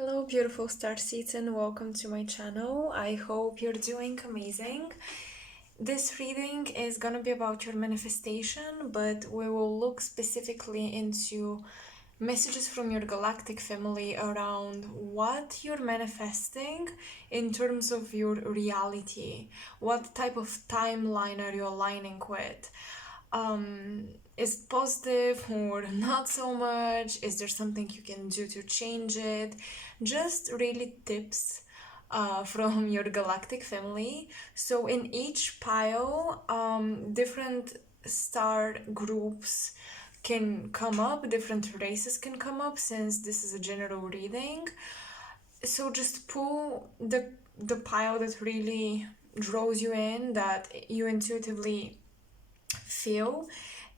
Hello beautiful starseeds and welcome to my channel. I hope you're doing amazing. This reading is gonna be about your manifestation, but we will look specifically into messages from your galactic family around what you're manifesting in terms of your reality. What type of timeline are you aligning with? Is it positive or not so much? Is there something you can do to change it? Just really tips from your galactic family. So in each pile, different star groups can come up, different races can come up, since this is a general reading. So just pull the pile that really draws you in, that you intuitively feel,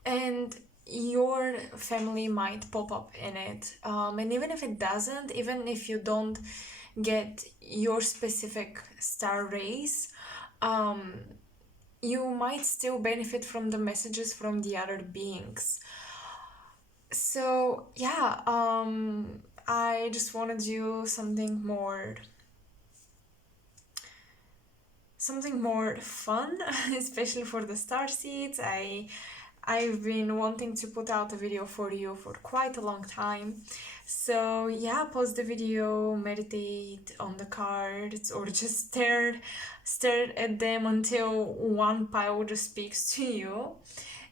and your family might pop up in it. And even if it doesn't, even if you don't get your specific star race, you might still benefit from the messages from the other beings. So yeah, I just want to do something more fun, especially for the star seeds. I've been wanting to put out a video for you for quite a long time. So yeah, pause the video, meditate on the cards, or just stare at them until one pile just speaks to you.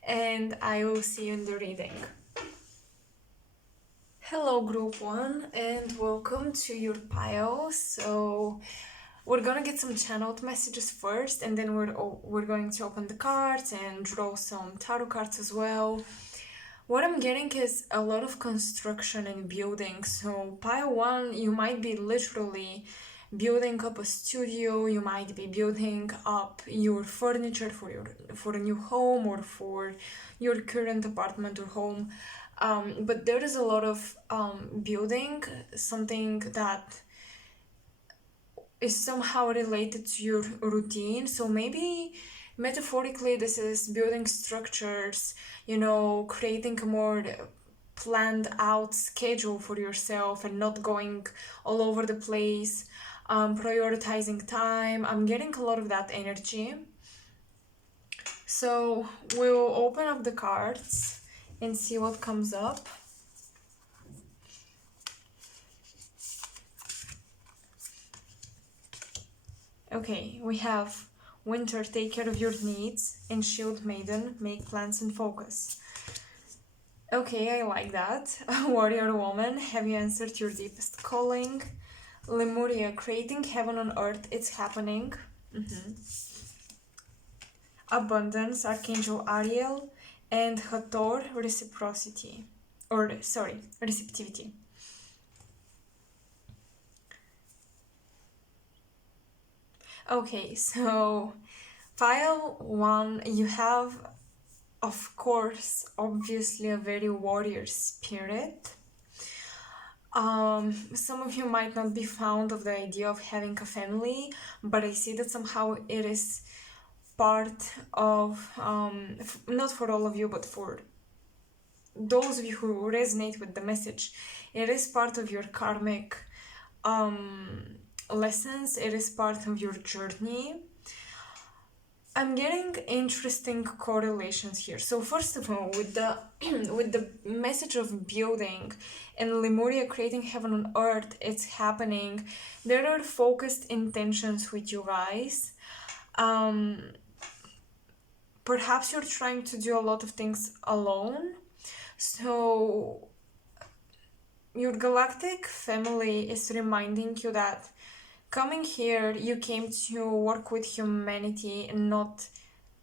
And I will see you in the reading. Hello group 1 and welcome to your pile. So we're gonna get some channeled messages first, and then we're going to open the cards and draw some tarot cards as well. What I'm getting is a lot of construction and building. So pile 1, you might be literally building up a studio, you might be building up your furniture for a new home or for your current apartment or home. But there is a lot of building, something that is somehow related to your routine. So maybe metaphorically this is building structures, creating a more planned out schedule for yourself and not going all over the place, prioritizing time. I'm getting a lot of that energy. So we'll open up the cards and see what comes up. Okay, we have Winter, take care of your needs, and Shield Maiden, make plans and focus. Okay, I like that. Warrior Woman, have you answered your deepest calling? Lemuria, creating heaven on earth, it's happening. Abundance, Archangel Ariel, and Hathor, reciprocity. Receptivity. Okay, so pile 1, you have, of course, obviously a very warrior spirit. Some of you might not be fond of the idea of having a family, but I see that somehow it is part of, not for all of you, but for those of you who resonate with the message, it is part of your karmic lessons, it is part of your journey. I'm getting interesting correlations here. So first of all, with the message of building and Lemuria creating heaven on earth, it's happening. There are focused intentions with you guys. Perhaps you're trying to do a lot of things alone. So your galactic family is reminding you that coming here, you came to work with humanity and not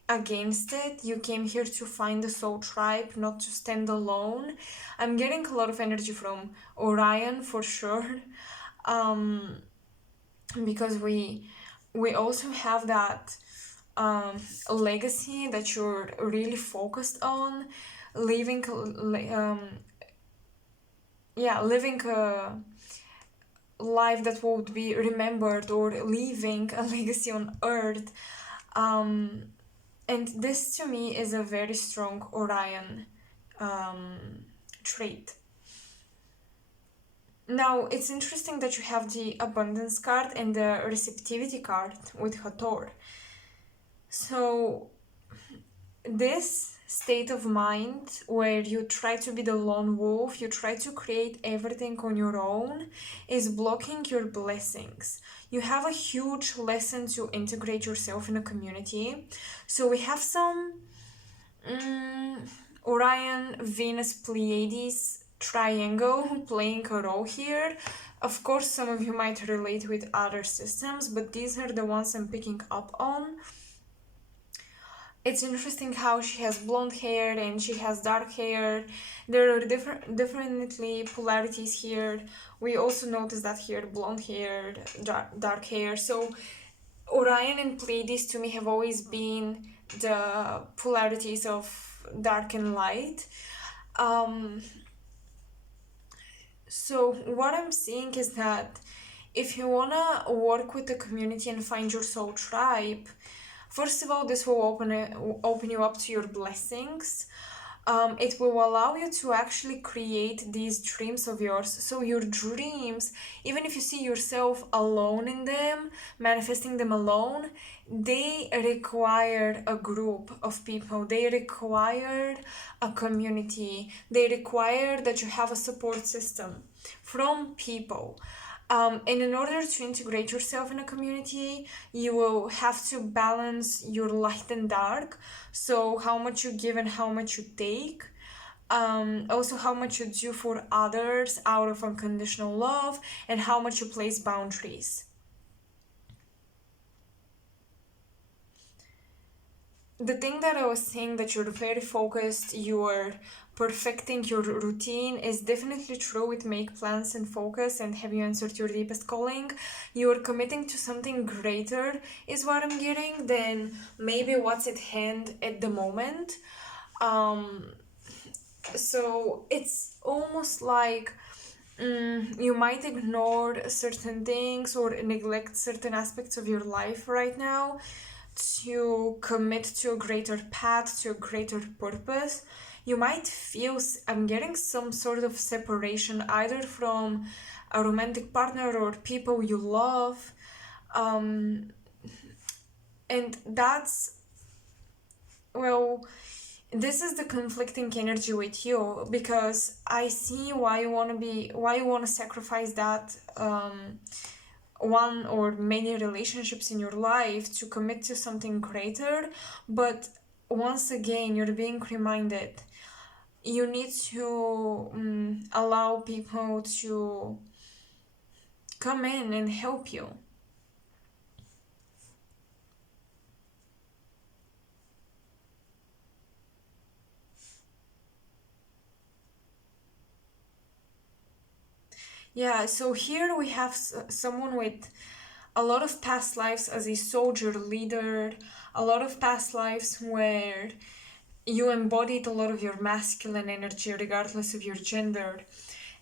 against it. You came here to find a soul tribe, not to stand alone. I'm getting a lot of energy from Orion for sure, because we also have that legacy that you're really focused on, living a life that would be remembered, or leaving a legacy on earth. And this to me is a very strong Orion trait. Now, it's interesting that you have the abundance card and the receptivity card with Hathor. So, this state of mind where you try to be the lone wolf, you try to create everything on your own, is blocking your blessings. You have a huge lesson to integrate yourself in a community. So, we have some Orion, Venus, Pleiades triangle playing a role here. Of course, some of you might relate with other systems, but these are the ones I'm picking up on. It's interesting how she has blonde hair and she has dark hair. There are definitely polarities here. We also notice that here, blonde hair, dark hair. So Orion and Pleiades to me have always been the polarities of dark and light. So what I'm seeing is that if you wanna work with the community and find your soul tribe, first of all, this will open you up to your blessings. It will allow you to actually create these dreams of yours. So your dreams, even if you see yourself alone in them, manifesting them alone, they require a group of people. They require a community. They require that you have a support system from people. And in order to integrate yourself in a community, you will have to balance your light and dark. So, how much you give and how much you take. Also, how much you do for others out of unconditional love, and how much you place boundaries. The thing that I was saying that you're very focused, you're perfecting your routine is definitely true with make plans and focus and have you answered your deepest calling. You're committing to something greater is what I'm getting than maybe what's at hand at the moment. So it's almost like you might ignore certain things or neglect certain aspects of your life right now to commit to a greater path, to a greater purpose. You might feel, I'm getting some sort of separation either from a romantic partner or people you love. And that's, well, this is the conflicting energy with you because I see why you want to why you want to sacrifice that one or many relationships in your life to commit to something greater. But once again, you're being reminded you need to allow people to come in and help you. Yeah, so here we have someone with a lot of past lives as a soldier leader, a lot of past lives where you embodied a lot of your masculine energy regardless of your gender.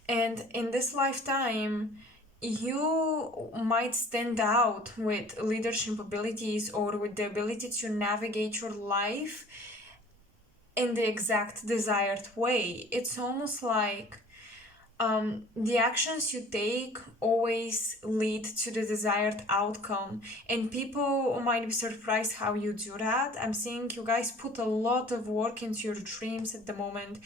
And in this lifetime, you might stand out with leadership abilities or with the ability to navigate your life in the exact desired way. It's almost like the actions you take always lead to the desired outcome, and people might be surprised how you do that. I'm seeing you guys put a lot of work into your dreams at the moment,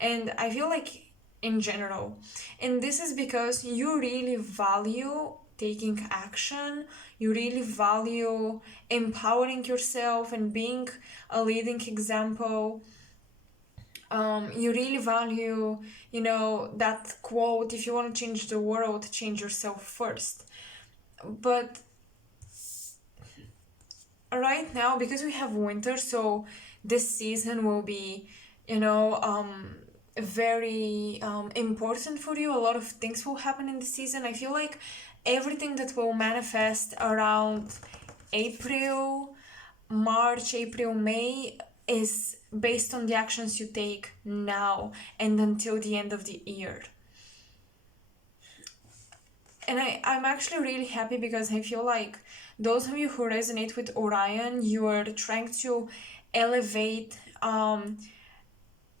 and I feel like in general, and this is because you really value taking action, you really value empowering yourself and being a leading example. You really value, that quote, if you want to change the world, change yourself first. But right now, because we have winter, so this season will be, very important for you. A lot of things will happen in the season. I feel like everything that will manifest around April, March, April, May is based on the actions you take now and until the end of the year. And I'm actually really happy because I feel like those of you who resonate with Orion, you are trying to elevate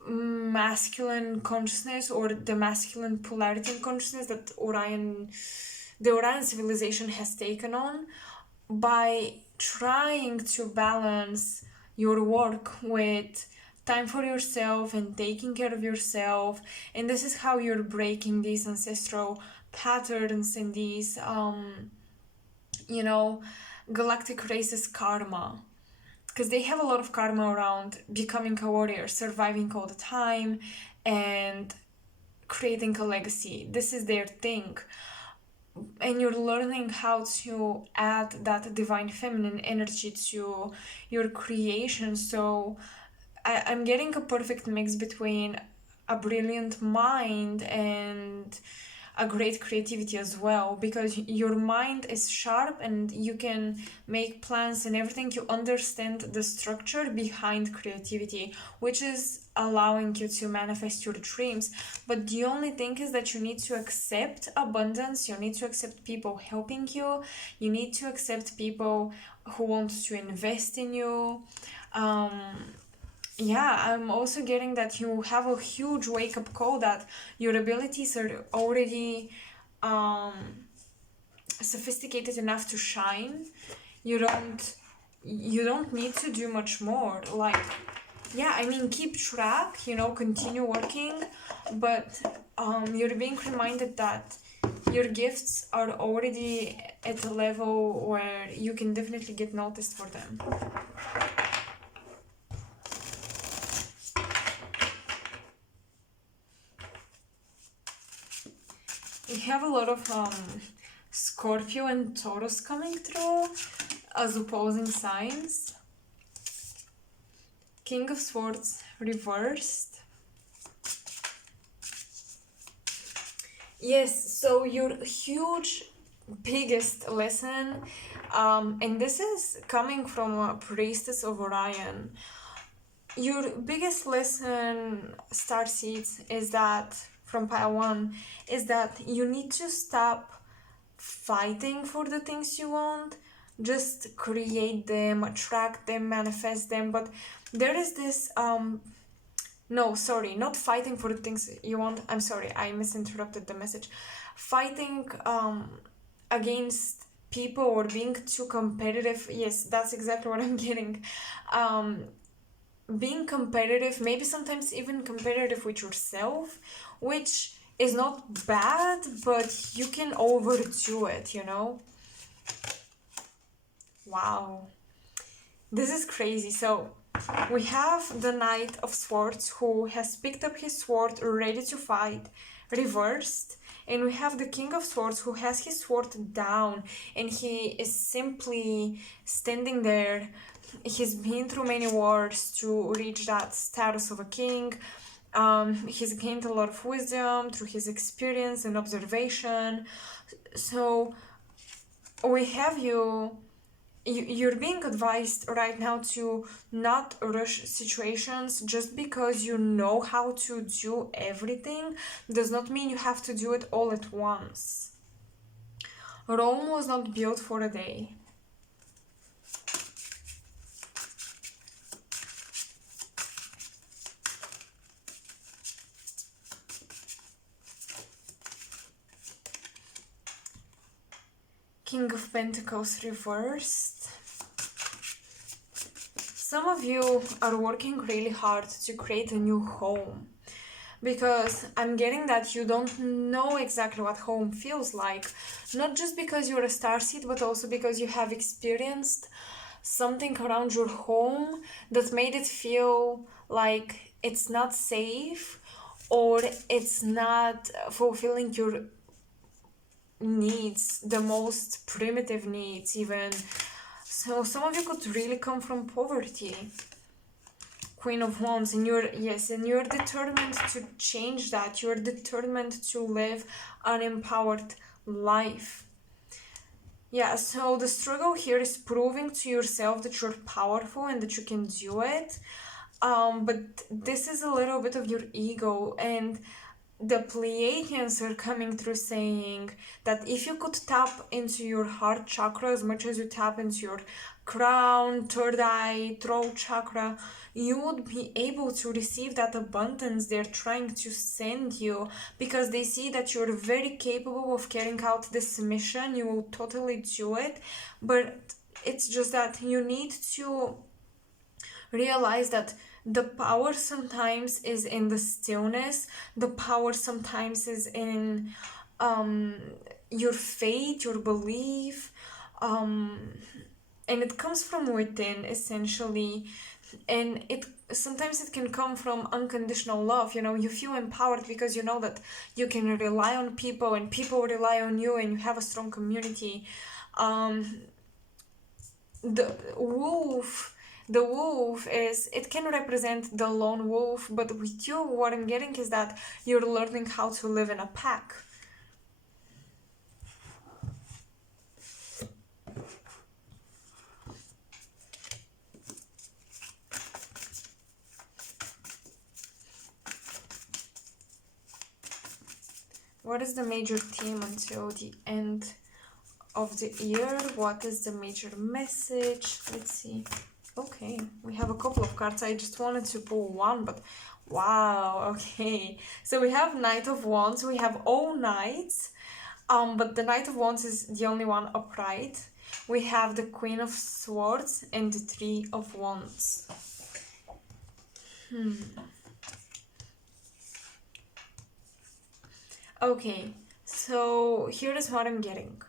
masculine consciousness or the masculine polarity in consciousness that the Orion civilization has taken on by trying to balance your work with time for yourself and taking care of yourself. And this is how you're breaking these ancestral patterns and these galactic races karma, because they have a lot of karma around becoming a warrior, surviving all the time, and creating a legacy. This is their thing. And you're learning how to add that divine feminine energy to your creation. So I'm getting a perfect mix between a brilliant mind and a great creativity as well, because your mind is sharp and you can make plans and everything. You understand the structure behind creativity, which is allowing you to manifest your dreams. But the only thing is that you need to accept abundance, you need to accept people helping you, you need to accept people who want to invest in you. I'm also getting that you have a huge wake-up call that your abilities are already sophisticated enough to shine. You don't need to do much more. Keep track, continue working, but you're being reminded that your gifts are already at a level where you can definitely get noticed for them. We have a lot of Scorpio and Taurus coming through as opposing signs. King of Swords reversed. Yes, so your huge, biggest lesson, and this is coming from a priestess of Orion. Your biggest lesson, Starseeds, is that from pile 1 is that you need to stop fighting for the things you want. Just create them, attract them, manifest them. But there is this not fighting for the things you want. I'm sorry, I misinterpreted the message. Fighting against people or being too competitive. Yes, that's exactly what I'm getting. Being competitive, maybe sometimes even competitive with yourself, which is not bad, but you can overdo it, Wow. This is crazy. So we have the Knight of Swords who has picked up his sword, ready to fight, reversed. And we have the King of Swords who has his sword down and he is simply standing there. He's been through many wars to reach that status of a king. He's gained a lot of wisdom through his experience and observation. So we have you're being advised right now to not rush situations. Just because you know how to do everything does not mean you have to do it all at once. Rome was not built for a day. King of Pentacles reversed. Some of you are working really hard to create a new home, because I'm getting that you don't know exactly what home feels like. Not just because you're a starseed, but also because you have experienced something around your home that made it feel like it's not safe or it's not fulfilling your needs, the most primitive needs even. So some of you could really come from poverty. Queen of Wands, and you're determined to change that. You're determined to live an empowered life. Yeah, so the struggle here is proving to yourself that you're powerful and that you can do it. But this is a little bit of your ego, and the Pleiadians are coming through saying that if you could tap into your heart chakra as much as you tap into your crown, third eye, throat chakra, you would be able to receive that abundance they're trying to send you, because they see that you're very capable of carrying out this mission. You will totally do it, but it's just that you need to realize that the power sometimes is in the stillness, the power sometimes is in um, your faith, your belief, um, and it comes from within essentially. And it sometimes it can come from unconditional love. You feel empowered because you know that you can rely on people and people rely on you, and you have a strong community. um, the wolf is, it can represent the lone wolf, but with you, what I'm getting is that you're learning how to live in a pack. What is the major theme until the end of the year? What is the major message? Let's see. Okay, we have a couple of cards. I just wanted to pull one, but wow, okay. So we have Knight of Wands, we have all Knights, but the Knight of Wands is the only one upright. We have the Queen of Swords and the Three of Wands. Okay, so here is what I'm getting.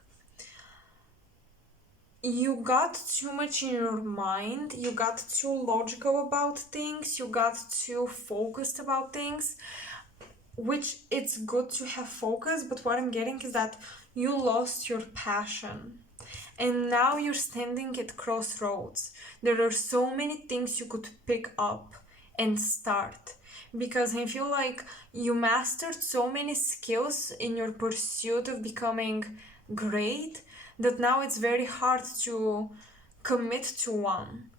You got too much in your mind, you got too logical about things, you got too focused about things, which it's good to have focus, but what I'm getting is that you lost your passion. And now you're standing at crossroads. There are so many things you could pick up and start. Because I feel like you mastered so many skills in your pursuit of becoming great that now it's very hard to commit to one.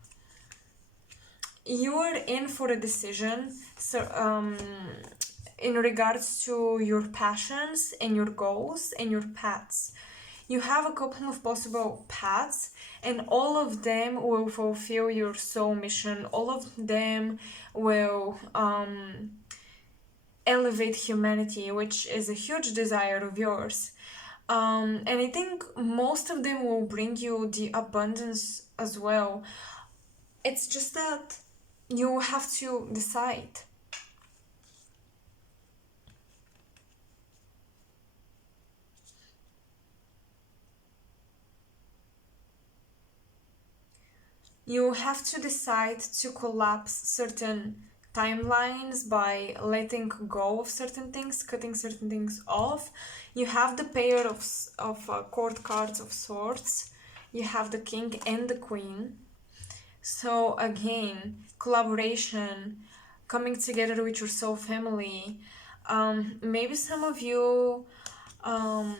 You are in for a decision, so in regards to your passions and your goals and your paths. You have a couple of possible paths, and all of them will fulfill your soul mission. All of them will elevate humanity, which is a huge desire of yours. And I think most of them will bring you the abundance as well. It's just that you have to decide. You have to decide to collapse certain timelines by letting go of certain things, cutting certain things off. You have the pair of court cards of swords. You have the king and the queen. So again, collaboration, coming together with your soul family. Maybe some of you um,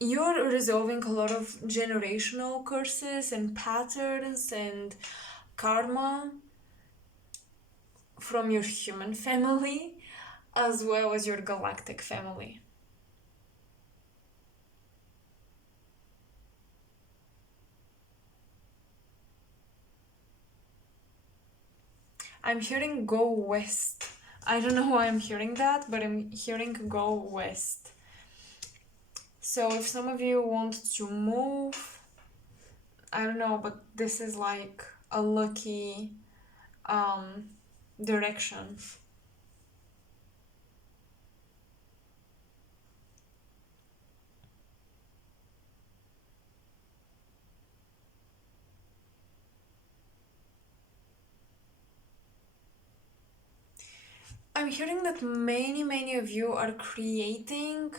you're resolving a lot of generational curses and patterns and karma from your human family as well as your galactic family. I'm hearing go west. I don't know why I'm hearing that, but I'm hearing go west. So if some of you want to move, I don't know, but this is like a lucky direction. I'm hearing that many of you are creating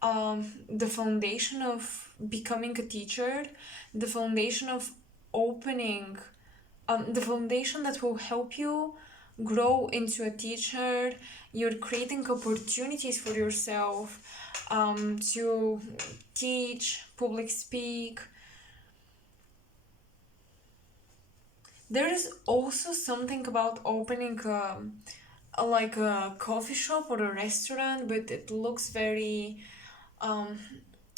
the foundation of becoming a teacher, the foundation of opening, the foundation that will help you grow into a teacher. You're creating opportunities for yourself to teach, public speak. There is also something about opening like a coffee shop or a restaurant, but it looks um,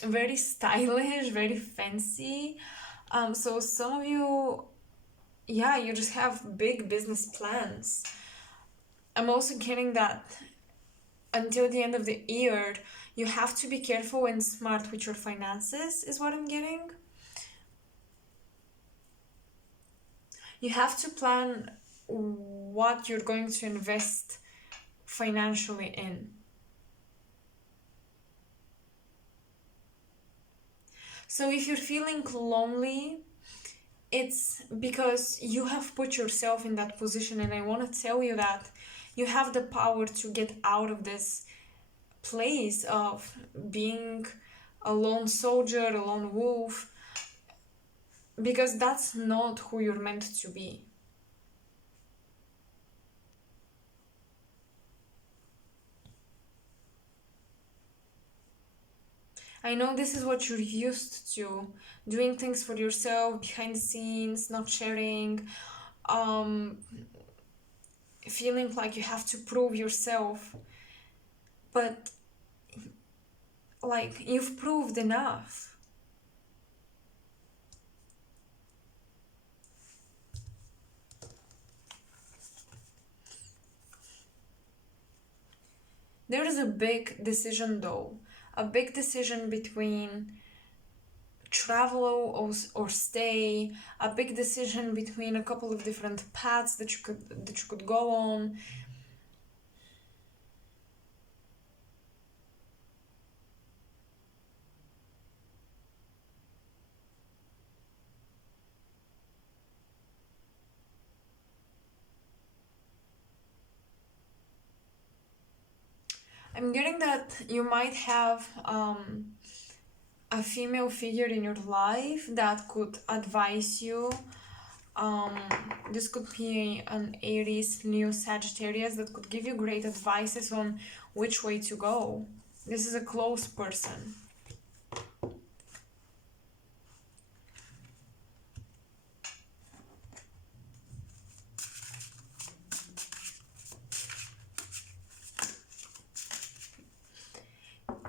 very stylish, very fancy. So some of you, yeah, you just have big business plans. I'm also getting that until the end of the year, you have to be careful and smart with your finances, is what I'm getting. You have to plan what you're going to invest financially in. So if you're feeling lonely, it's because you have put yourself in that position, and I want to tell you that you have the power to get out of this place of being a lone soldier, a lone wolf, because that's not who you're meant to be. I know this is what you're used to, doing things for yourself behind the scenes, not sharing, um, feeling like you have to prove yourself, but like you've proved enough. There is a big decision though, a big decision between travel or stay, a big decision between a couple of different paths that you could go on. I'm getting that you might have a female figure in your life that could advise you. Um, this could be an Aries, Leo, Sagittarius that could give you great advices on which way to go. This is a close person.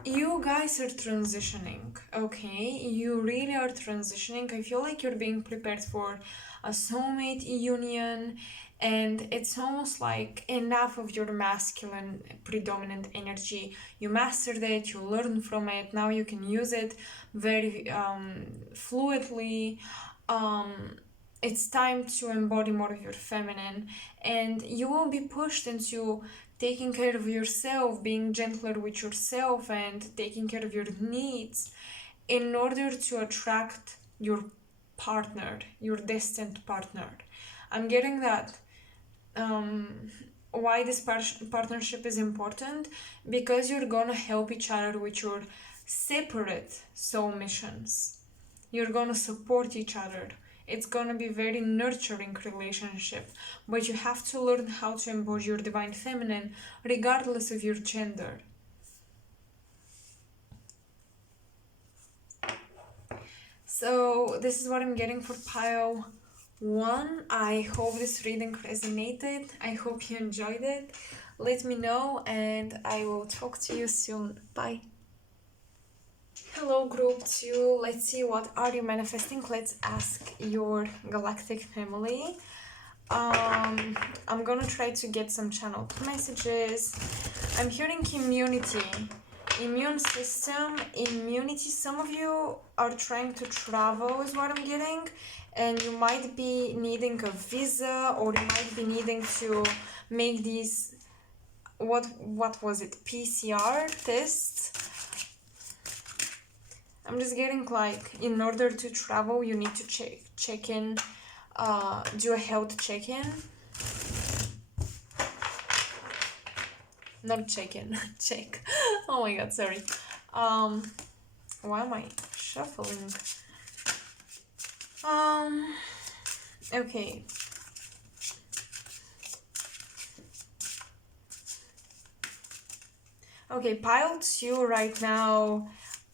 You guys are transitioning, okay? You really are transitioning. I feel like you're being prepared for a soulmate union, and it's almost like enough of your masculine predominant energy. You mastered it, you learned from it, now you can use it very fluidly. Um, it's time to embody more of your feminine, and you will be pushed into taking care of yourself, being gentler with yourself, and taking care of your needs in order to attract your partner, your destined partner. I'm getting that why this partnership is important, because you're gonna help each other with your separate soul missions. You're gonna support each other. It's gonna be very nurturing relationship, but you have to learn how to embody your divine feminine regardless of your gender. So this is what I'm getting for pile 1. I hope this reading resonated. I hope you enjoyed it. Let me know, and I will talk to you soon. Bye. Hello group 2. Let's see, what are you manifesting. Let's ask your galactic family. I'm gonna try to get some channeled messages. I'm hearing immunity, immune system, immunity. Some of you are trying to travel is what I'm getting, and you might be needing a visa, or you might be needing to make these, what was it, PCR tests. I'm just getting like, in order to travel you need to check in, do a health check-in. Not check-in, check. Oh my god, sorry. Why am I shuffling? Okay. Okay, pile 2 right now.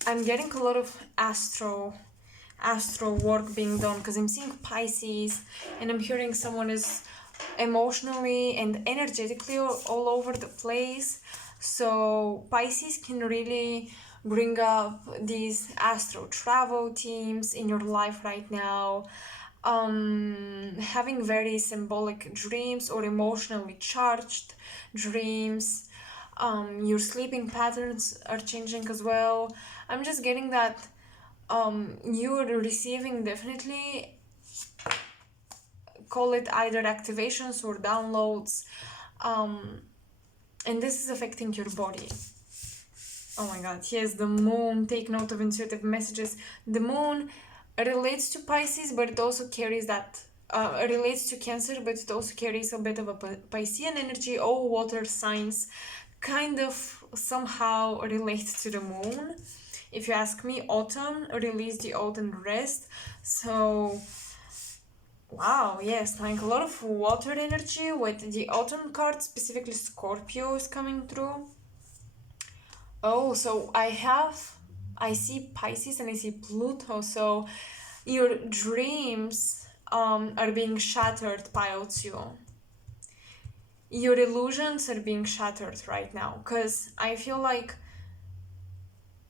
I'm getting a lot of astral astral work being done, because I'm seeing Pisces and I'm hearing someone is emotionally and energetically all over the place. So Pisces can really bring up these astral travel teams in your life right now. Having very symbolic dreams or emotionally charged dreams. Your sleeping patterns are changing as well. I'm just getting that you're receiving, definitely call it either activations or downloads, and this is affecting your body. Oh my god, yes, the moon, take note of intuitive messages. The moon relates to Pisces, but it also carries that, relates to Cancer, but it also carries a bit of a Piscean energy. All water signs kind of somehow relate to the moon. If you ask me, autumn, release the old and rest. So, wow, yes, like a lot of water energy with the autumn card, specifically Scorpio is coming through. Oh, so I see Pisces and I see Pluto. So your dreams are being shattered, Pile 2. Your illusions are being shattered right now, because I feel like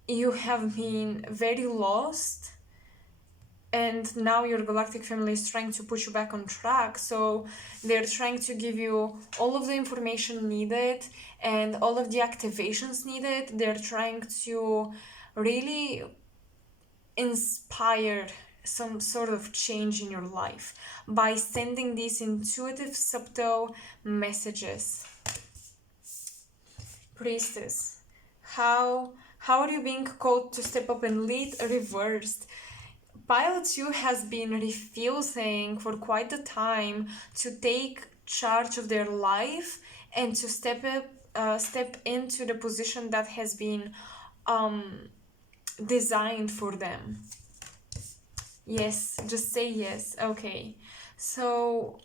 you have been very lost, and now your galactic family is trying to put you back on track. So they're trying to give you all of the information needed and all of the activations needed. They're trying to really inspire some sort of change in your life by sending these intuitive, subtle messages. Priestess, how are you being called to step up and lead? Reversed. Pile 2 has been refusing for quite a time to take charge of their life and to step into the position that has been designed for them. Yes, just say yes. Okay. So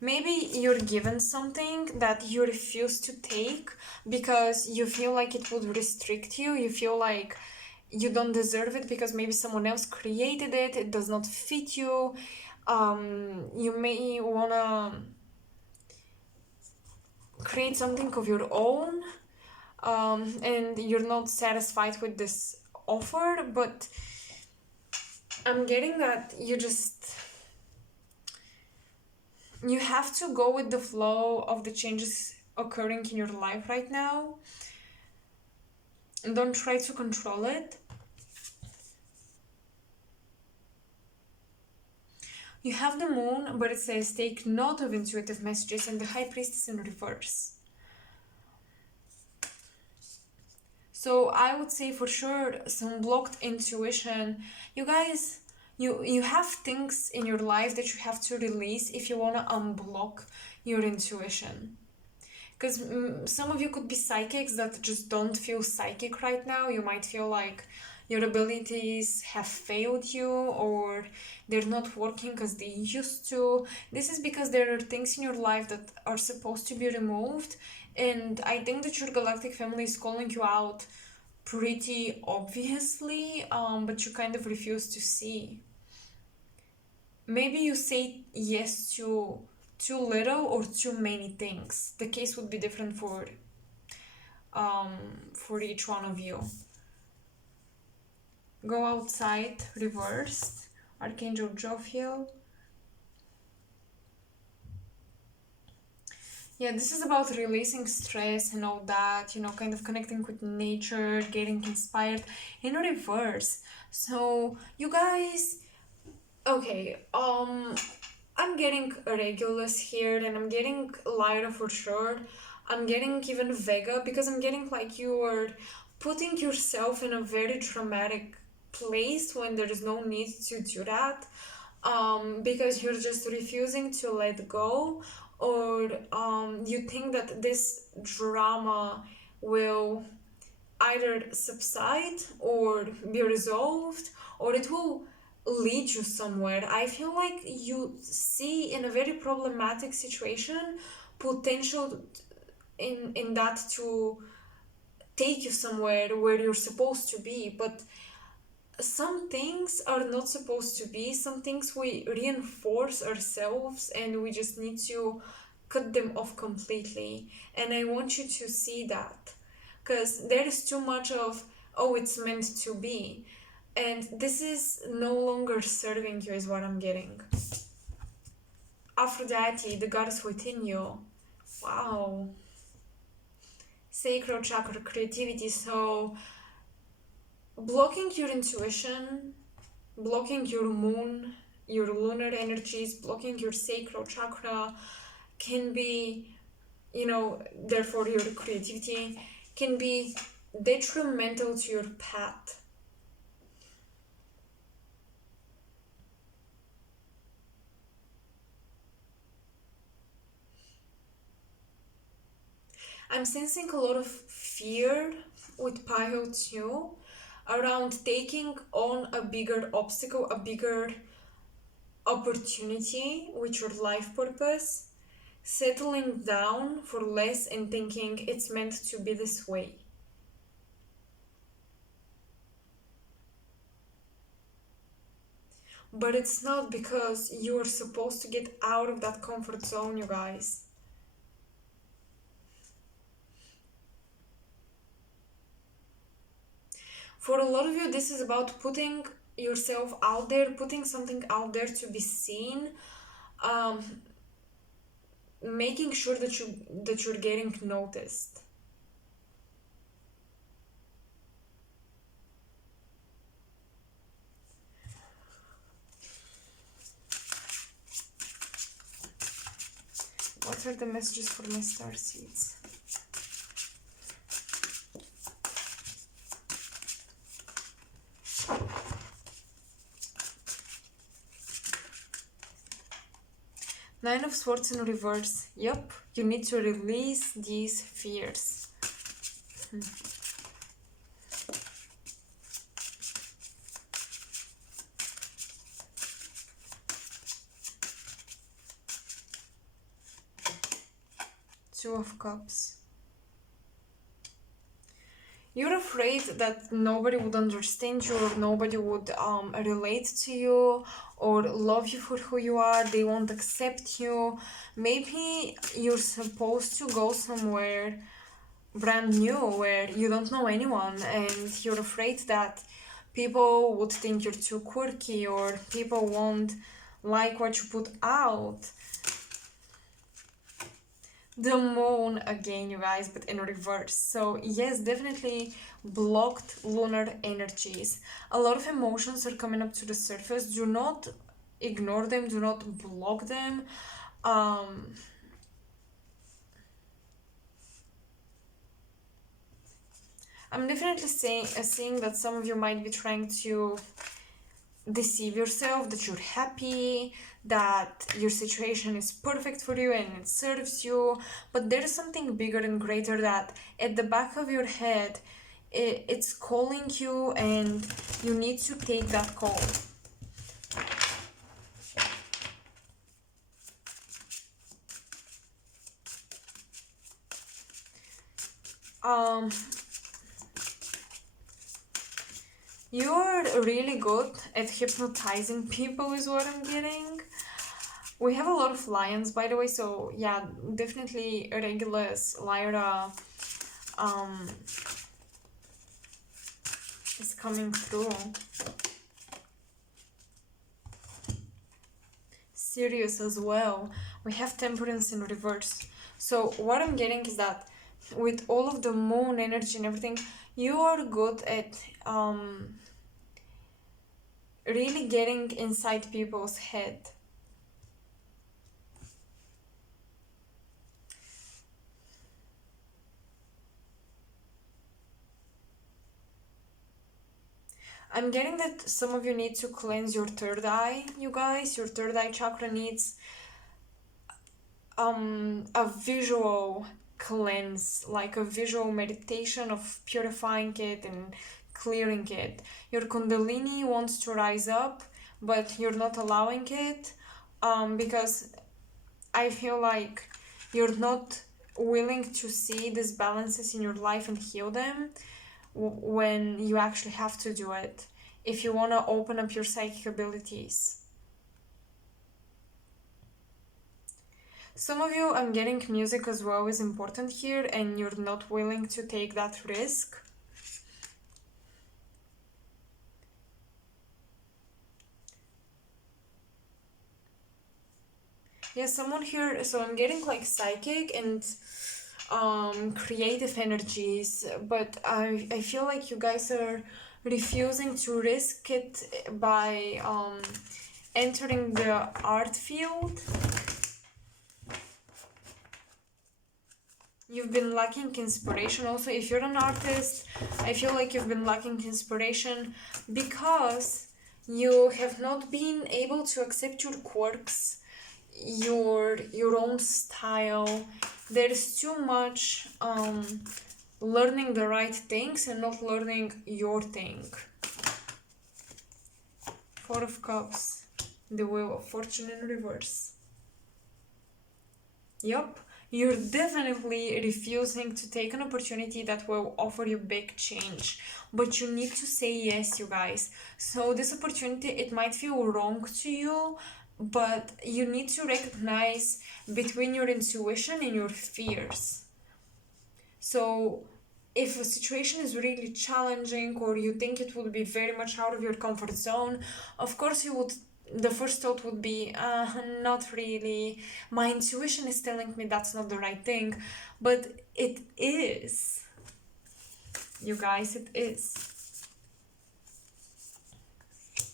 maybe you're given something that you refuse to take because you feel like it would restrict you. You feel like you don't deserve it because maybe someone else created it. It does not fit you. You may wanna create something of your own, and you're not satisfied with this offer, but I'm getting that you have to go with the flow of the changes occurring in your life right now, and don't try to control it. You have the moon, but it says take note of intuitive messages, and the high priestess in reverse. So I would say for sure some blocked intuition. You guys, you have things in your life that you have to release if you want to unblock your intuition. Because some of you could be psychics that just don't feel psychic right now. You might feel like your abilities have failed you or they're not working as they used to. This is because there are things in your life that are supposed to be removed, and I think that your galactic family is calling you out pretty obviously, but you kind of refuse to see. Maybe you say yes to too little or too many things. The case would be different for each one of you. Go outside, reversed, Archangel Jophiel. Yeah, this is about releasing stress and all that, kind of connecting with nature, getting inspired in reverse. So, you guys, okay, I'm getting Regulus here, and I'm getting Lyra for sure. I'm getting even Vega, because I'm getting like you are putting yourself in a very dramatic place when there is no need to do that, because you're just refusing to let go, or you think that this drama will either subside or be resolved, or it will lead you somewhere. I feel like you see in a very problematic situation potential in that to take you somewhere where you're supposed to be, but some things are not supposed to be, some things we reinforce ourselves and we just need to cut them off completely. And I want you to see that, because there is too much of, oh, it's meant to be, and this is no longer serving you, is what I'm getting. Aphrodite, the goddess within you. Wow. Sacral chakra, creativity. So blocking your intuition, blocking your moon, your lunar energies, blocking your sacral chakra can be, therefore your creativity can be detrimental to your path. I'm sensing a lot of fear with Pio too around taking on a bigger obstacle, a bigger opportunity with your life purpose, settling down for less and thinking it's meant to be this way. But it's not, because you are supposed to get out of that comfort zone, you guys. For a lot of you, this is about putting yourself out there, putting something out there to be seen, um, making sure that you're getting noticed. What are the messages for my star seeds? Nine of Swords in reverse. Yep, you need to release these fears. Two of Cups. You're afraid that nobody would understand you, or nobody would relate to you or love you for who you are. They won't accept you. Maybe you're supposed to go somewhere brand new where you don't know anyone, and you're afraid that people would think you're too quirky, or people won't like what you put out. The moon again, you guys, but in reverse. So yes, definitely blocked lunar energies. A lot of emotions are coming up to the surface. Do not ignore them, do not block them. I'm definitely seeing that some of you might be trying to deceive yourself that you're happy, that your situation is perfect for you and it serves you, but there is something bigger and greater that at the back of your head, it's calling you, and you need to take that call. You're really good at hypnotizing people, is what I'm getting. We have a lot of lions, by the way, so yeah, definitely Regulus, Lyra, is coming through. Sirius as well. We have Temperance in reverse. So what I'm getting is that with all of the moon energy and everything, you are good at really getting inside people's head. I'm getting that some of you need to cleanse your third eye, you guys. Your third eye chakra needs a visual cleanse, like a visual meditation of purifying it and clearing it. Your Kundalini wants to rise up, but you're not allowing it, because I feel like you're not willing to see these balances in your life and heal them when you actually have to do it. if you want to open up your psychic abilities. Some of you, I'm getting music as well is important here, and you're not willing to take that risk. Yeah, someone here, so I'm getting like psychic and creative energies, but I feel like you guys are refusing to risk it by entering the art field. You've been lacking inspiration. Also, if you're an artist, I feel like you've been lacking inspiration because you have not been able to accept your quirks, your own style. There's too much learning the right things and not learning your thing. Four of Cups, the Wheel of Fortune in reverse. Yup, you're definitely refusing to take an opportunity that will offer you big change, but you need to say yes, you guys. So this opportunity, it might feel wrong to you, but you need to recognize between your intuition and your fears. So if a situation is really challenging or you think it will be very much out of your comfort zone, of course you would, the first thought would be, not really. My intuition is telling me that's not the right thing, but it is. You guys, it is.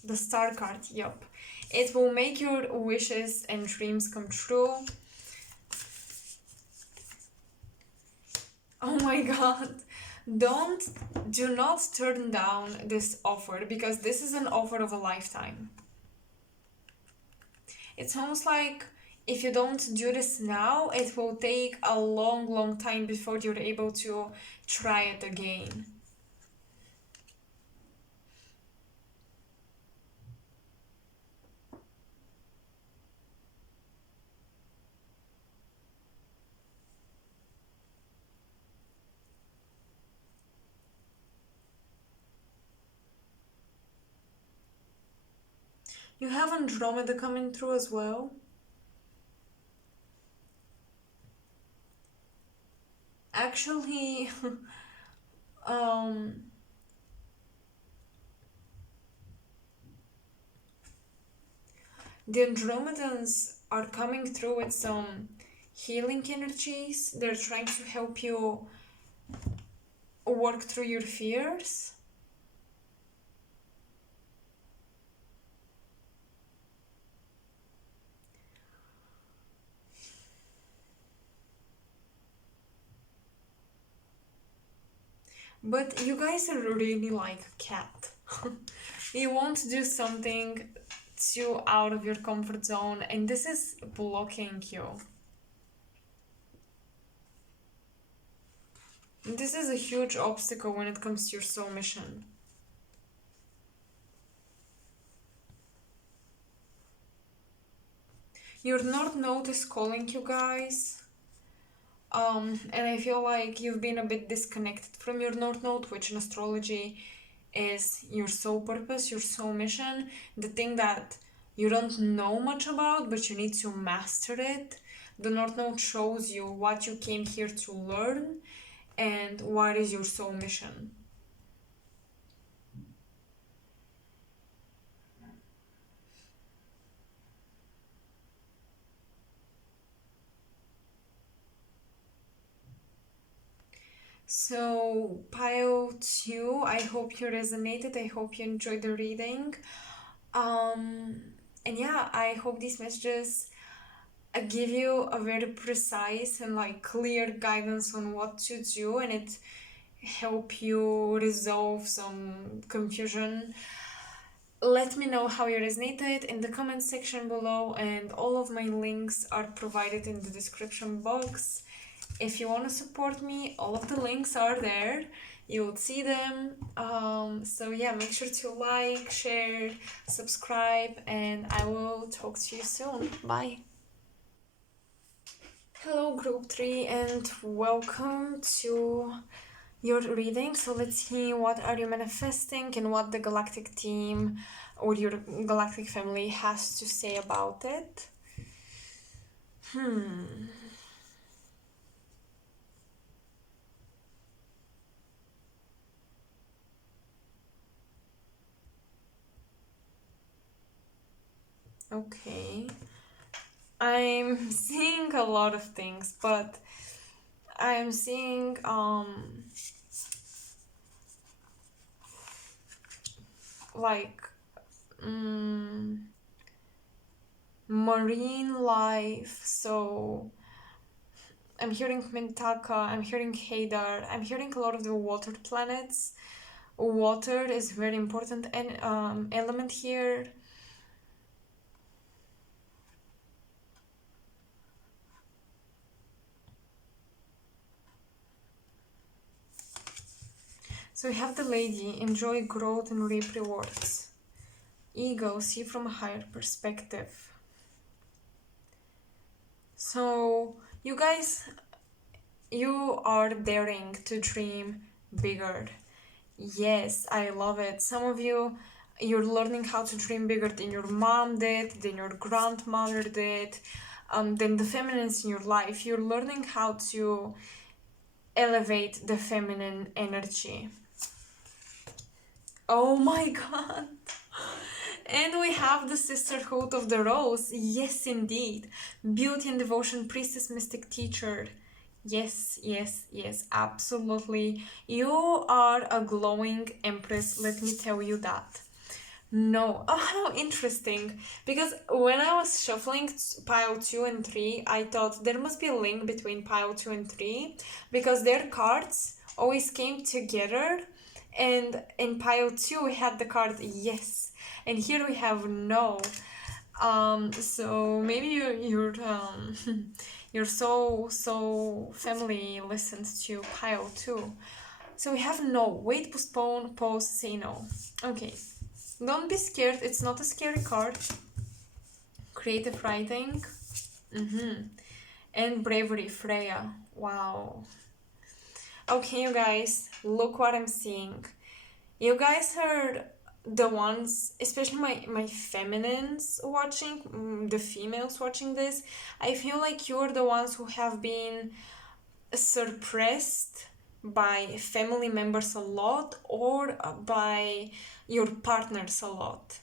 The Star card, yup. It will make your wishes and dreams come true. Oh my god. Do not turn down this offer, because this is an offer of a lifetime. It's almost like if you don't do this now, it will take a long time before you're able to try it again. You have Andromeda coming through as well. Actually, the Andromedans are coming through with some healing energies. They're trying to help you work through your fears. But you guys are really like a cat. You won't do something too out of your comfort zone, and this is blocking you. This is a huge obstacle when it comes to your soul mission. Your North Node is calling you guys. And I feel like you've been a bit disconnected from your North Node, which in astrology is your soul purpose, your soul mission, the thing that you don't know much about, but you need to master it. The North Node shows you what you came here to learn and what is your soul mission. So, pile 2, I hope you resonated. I hope you enjoyed the reading. And yeah, I hope these messages give you a very precise and like clear guidance on what to do, and it help you resolve some confusion. Let me know how you resonated in the comment section below, and all of my links are provided in the description box. If you want to support me, all of the links are there. You will see them. So yeah, make sure to like, share, subscribe, and I will talk to you soon. Bye. Hello group 3, and welcome to your reading. So let's see, what are you manifesting and what the galactic team or your galactic family has to say about it. Okay. I'm seeing a lot of things, but I'm seeing like marine life. So I'm hearing Mintaka, I'm hearing Hadar, I'm hearing a lot of the water planets. Water is very important and element here. So we have the lady, enjoy growth and reap rewards. Ego, see from a higher perspective. So you guys, you are daring to dream bigger. Yes, I love it. Some of you, you're learning how to dream bigger than your mom did, than your grandmother did, than the feminines in your life. You're learning how to elevate the feminine energy. Oh my god. And we have the Sisterhood of the Rose. Yes, indeed. Beauty and devotion, priestess, mystic, teacher. Yes, yes, yes, absolutely. You are a glowing empress, let me tell you that. No, oh, how interesting. Because when I was shuffling pile 2 and 3, I thought there must be a link between pile 2 and 3 because their cards always came together. And in pile 2, we had the card yes, and here we have no. So maybe your so family listens to pile 2. So we have no, wait, postpone, pause, say no. Okay, don't be scared, it's not a scary card. Creative writing. And bravery, Freya. Wow. Okay, you guys, look what I'm seeing. You guys are the ones, especially my feminines watching, the females watching this. I feel like you're the ones who have been suppressed by family members a lot or by your partners a lot.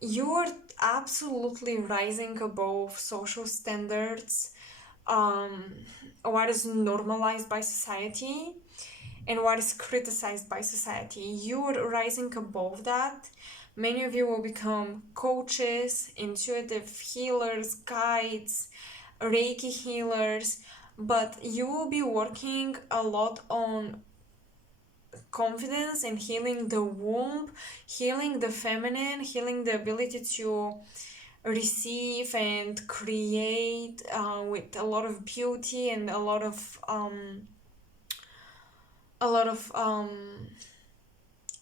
You're absolutely rising above social standards, what is normalized by society and what is criticized by society. You're rising above that. Many of you will become coaches, intuitive healers, guides, Reiki healers, but you will be working a lot on confidence and healing the womb, healing the feminine, healing the ability to receive and create with a lot of beauty and a lot of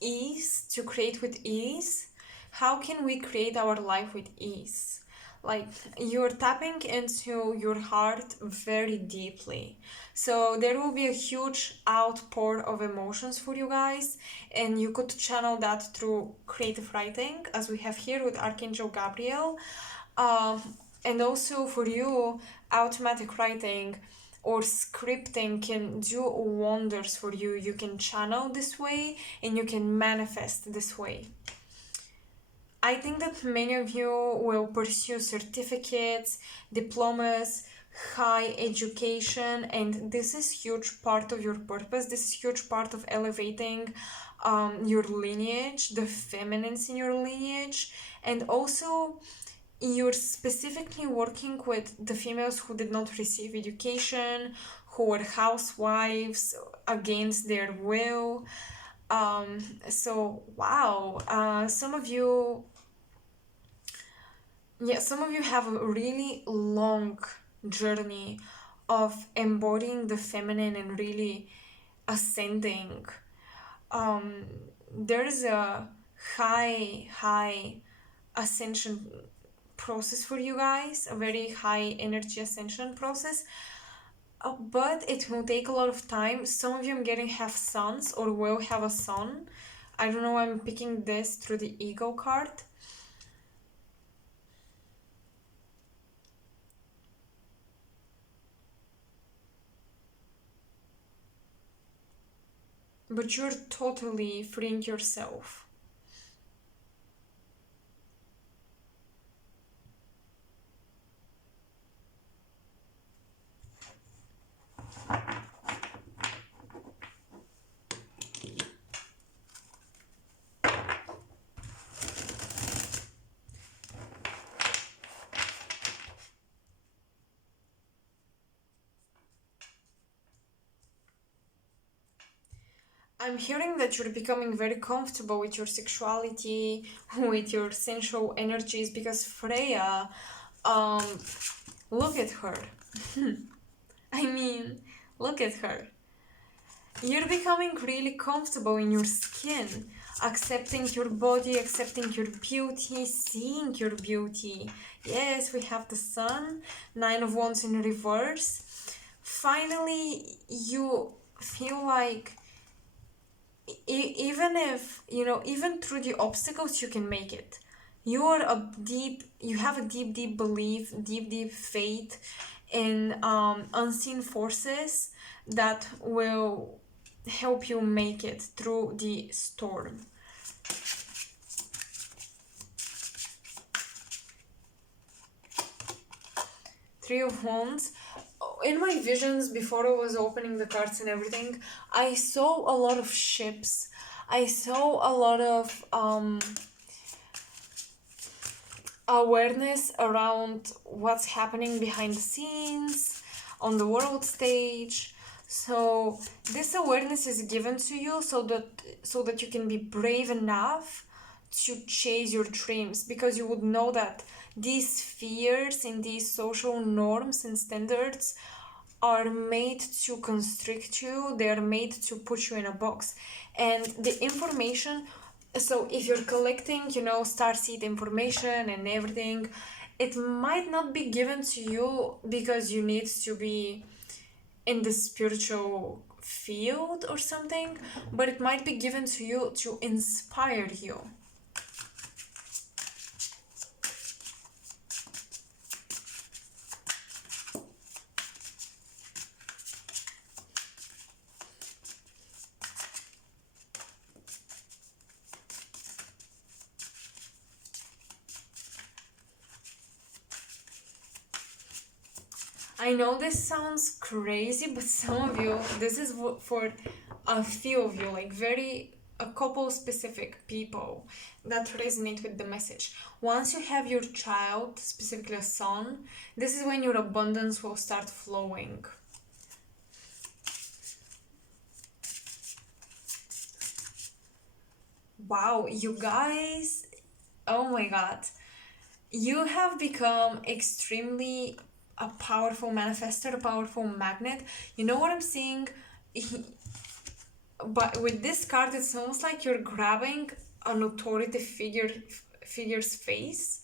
ease, to create with ease. How can we create our life with ease? Like, you're tapping into your heart very deeply, so there will be a huge outpour of emotions for you guys, and you could channel that through creative writing, as we have here with Archangel Gabriel. And also for you, automatic writing or scripting can do wonders for you. You can channel this way and you can manifest this way. I think that many of you will pursue certificates, diplomas, high education, and this is huge part of your purpose. This is huge part of elevating your lineage, the feminines in your lineage, and also you're specifically working with the females who did not receive education, who were housewives against their will. So wow, some of you have a really long journey of embodying the feminine and really ascending. There is a high ascension process for you guys, a very high energy ascension process. but it will take a lot of time. Some of you I'm getting have sons or will have a son. I don't know why I'm picking this through the ego card. But you're totally freeing yourself. I'm hearing that you're becoming very comfortable with your sexuality, with your sensual energies, because Freya, um, look at her. I mean, look at her. You're becoming really comfortable in your skin, accepting your body, accepting your beauty, seeing your beauty. Yes, we have the sun, Nine of Wands in reverse. Finally, you feel like even if, even through the obstacles, you can make it. You have a deep belief, deep faith in unseen forces that will help you make it through the storm. Three of Wands. In my visions, before I was opening the cards and everything, I saw a lot of ships. I saw a lot of awareness around what's happening behind the scenes, on the world stage. So this awareness is given to you so that you can be brave enough to chase your dreams, because you would know that these fears and these social norms and standards are made to constrict you. They are made to put you in a box. And the information, so if you're collecting, starseed information and everything, it might not be given to you because you need to be in the spiritual field or something, but it might be given to you to inspire you. I know this sounds crazy, but some of you, this is for a few of you, like a couple specific people that resonate with the message. Once you have your child, specifically a son, this is when your abundance will start flowing. Wow, you guys, oh my god. You have become extremely a powerful manifester, a powerful magnet. You know what I'm seeing? But with this card, it's almost like you're grabbing an authoritative figure's face,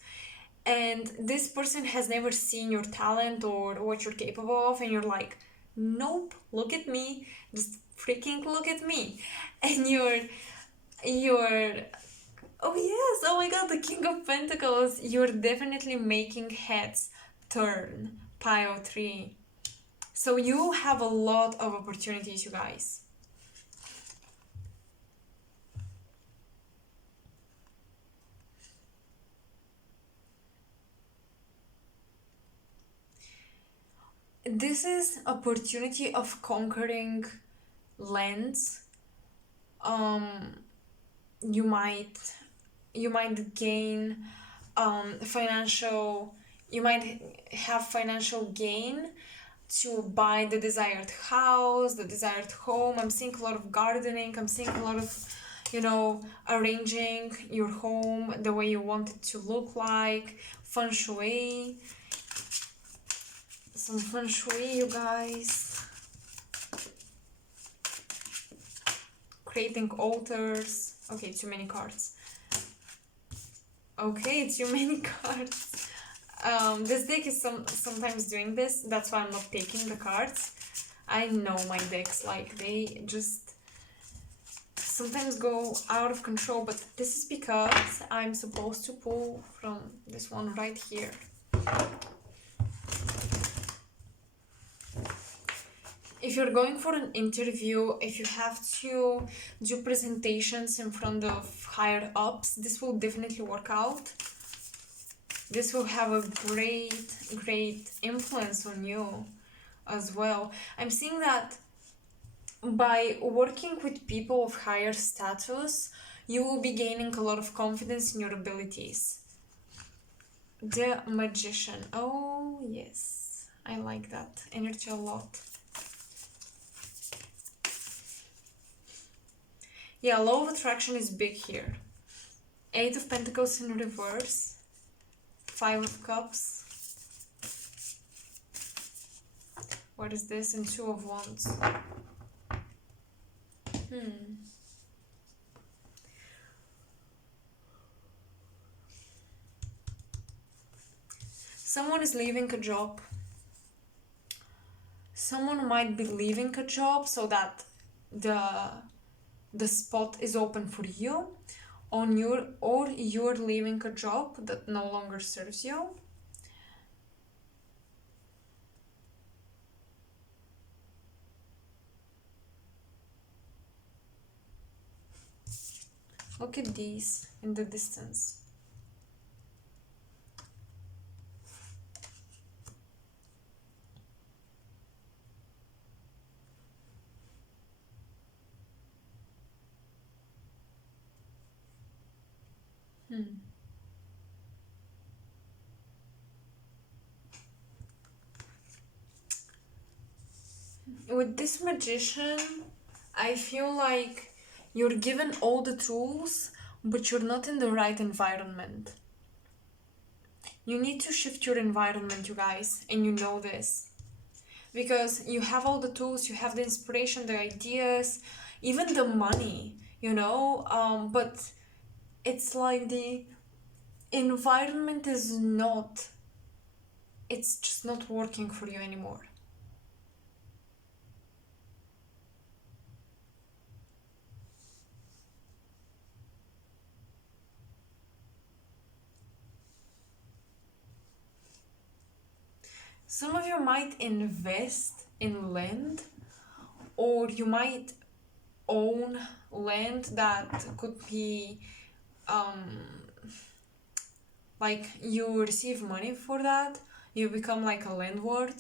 and this person has never seen your talent or what you're capable of, and you're like, nope, look at me, just freaking look at me. And you're oh yes, oh my god, the King of Pentacles. You're definitely making heads turn, pile 3. So you have a lot of opportunities, you guys. This is opportunity of conquering lands. You might gain financial, you might have financial gain to buy the desired house, the desired home. I'm seeing a lot of gardening. I'm seeing a lot of, arranging your home the way you want it to look like. Feng shui. Some feng shui, you guys. Creating altars. Okay, too many cards. Okay, too many cards. This deck is sometimes doing this. That's why I'm not taking the cards. I know my decks, like, they just sometimes go out of control, but this is because I'm supposed to pull from this one right here. If you're going for an interview, if you have to do presentations in front of higher ups, this will definitely work out. This will have a great influence on you as well. I'm seeing that by working with people of higher status, you will be gaining a lot of confidence in your abilities. The Magician. Oh, yes. I like that energy a lot. Yeah, law of attraction is big here. 8 of Pentacles in reverse. 5 of Cups. What is this? And 2 of Wands. Someone is leaving a job. Someone might be leaving a job so that the spot is open for you on your, or you're leaving a job that no longer serves you. Look at these in the distance. With this Magician, I feel like you're given all the tools, but you're not in the right environment. You need to shift your environment, you guys, and you know this. Because you have all the tools, you have the inspiration, the ideas, even the money, you know, but it's like the environment is not, it's just not working for you anymore. Some of you might invest in land, or you might own land that could be like you receive money for that. You become like a landlord.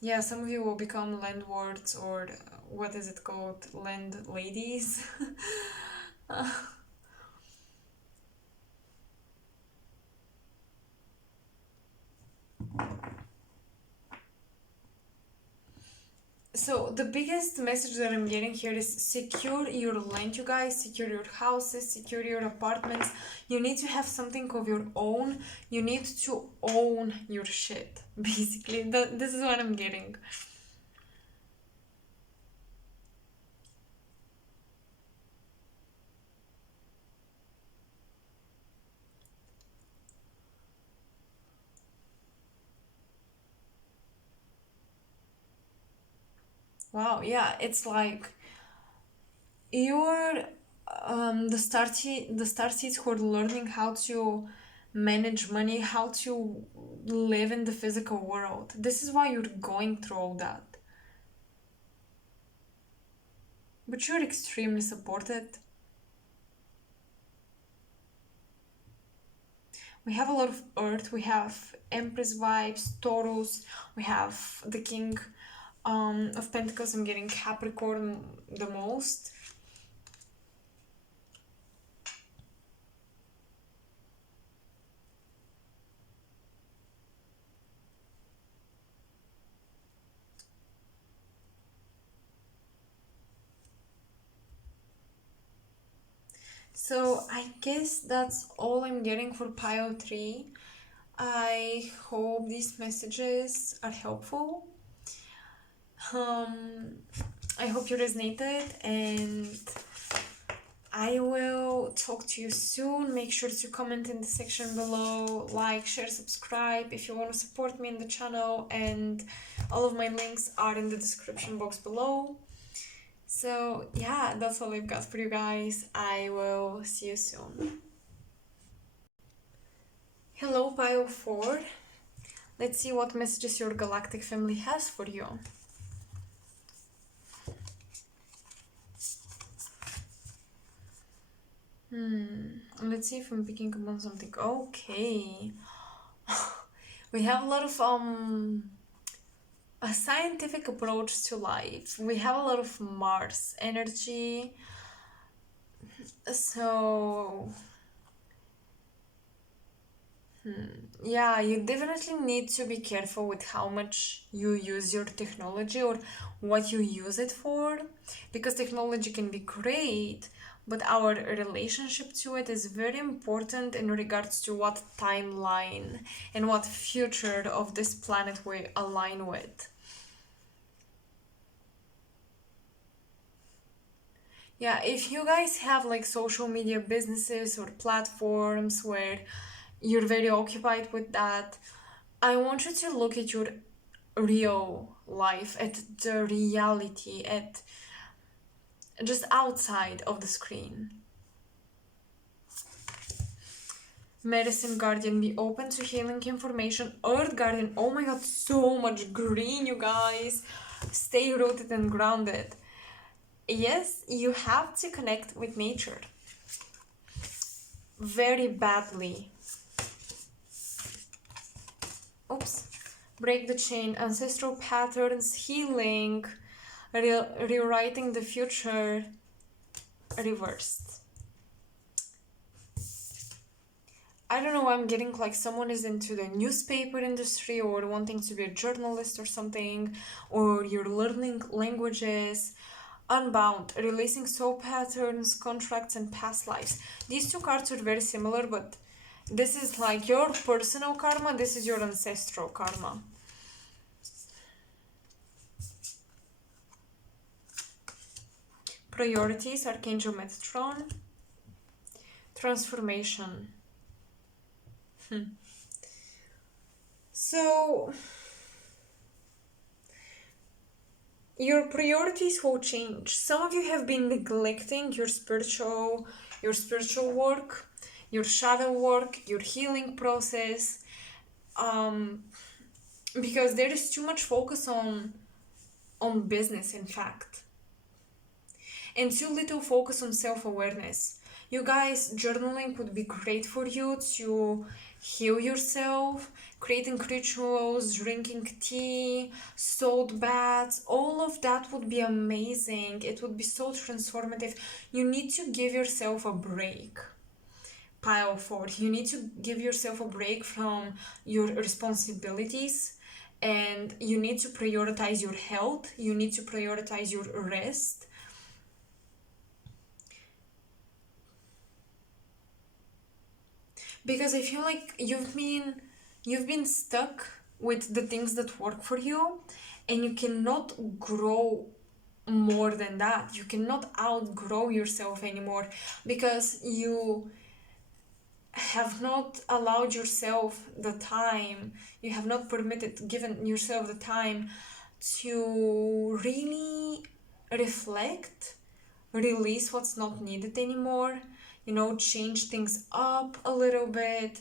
Yeah, some of you will become landlords, or what is it called? Landladies. So the biggest message that I'm getting here is secure your land, you guys. Secure your houses, secure your apartments. You need to have something of your own. You need to own your shit, basically. This is what I'm getting. Wow, yeah, it's like you're the starseeds who are learning how to manage money, how to live in the physical world. This is why you're going through all that. But you're extremely supported. We have a lot of Earth, we have Empress vibes, Taurus, we have the King of Pentacles. I'm getting Capricorn the most. So I guess that's all I'm getting for pile 3. I hope these messages are helpful. I hope you resonated, and I will talk to you soon. Make sure to comment in the section below, like, share, subscribe if you want to support me in the channel, and all of my links are in the description box below. So yeah, that's all I've got for you guys. I will see you soon. Hello, Pile 4. Let's see what messages your galactic family has for you. Let's see if I'm picking up on something. Okay. We have a lot of a scientific approach to life. We have a lot of Mars energy. So yeah, you definitely need to be careful with how much you use your technology or what you use it for, because technology can be great, but our relationship to it is very important in regards to what timeline and what future of this planet we align with. Yeah, if you guys have like social media businesses or platforms where you're very occupied with that, I want you to look at your real life, at the reality, at just outside of the screen. Medicine Guardian, be open to healing information. Earth Guardian, oh my god, so much green, you guys. Stay rooted and grounded. Yes, you have to connect with nature very badly. Oops. Break the chain, ancestral patterns, healing, rewriting the future, reversed. I don't know, I'm getting like someone is into the newspaper industry or wanting to be a journalist or something, or you're learning languages. Unbound, releasing soul patterns, contracts, and past lives. These two cards are very similar, but this is like your personal karma, this is your ancestral karma. Priorities, Archangel Metatron. Transformation. So your priorities will change. Some of you have been neglecting your spiritual work, your shadow work, your healing process, because there is too much focus on business, in fact, and too little focus on self-awareness. You guys, journaling would be great for you to heal yourself, creating rituals, drinking tea, salt baths, all of that would be amazing. It would be so transformative. You need to give yourself a break. Pile 4, you need to give yourself a break from your responsibilities, and you need to prioritize your health, you need to prioritize your rest. Because I feel like you've been stuck with the things that work for you, and you cannot grow more than that. You cannot outgrow yourself anymore because you have not allowed yourself the time, you have not given yourself the time to really reflect, release what's not needed anymore, change things up a little bit,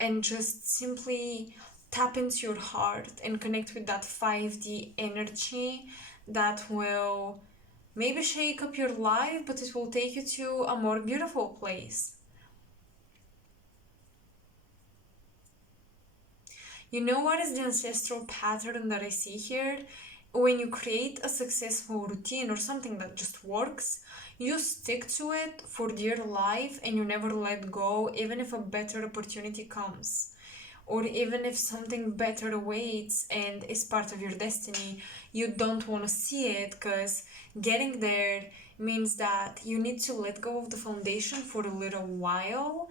and just simply tap into your heart and connect with that 5D energy that will maybe shake up your life, but it will take you to a more beautiful place. You know what is the ancestral pattern that I see here? When you create a successful routine or something that just works, you stick to it for dear life and you never let go, even if a better opportunity comes, or even if something better awaits and is part of your destiny. You don't want to see it, because getting there means that you need to let go of the foundation for a little while.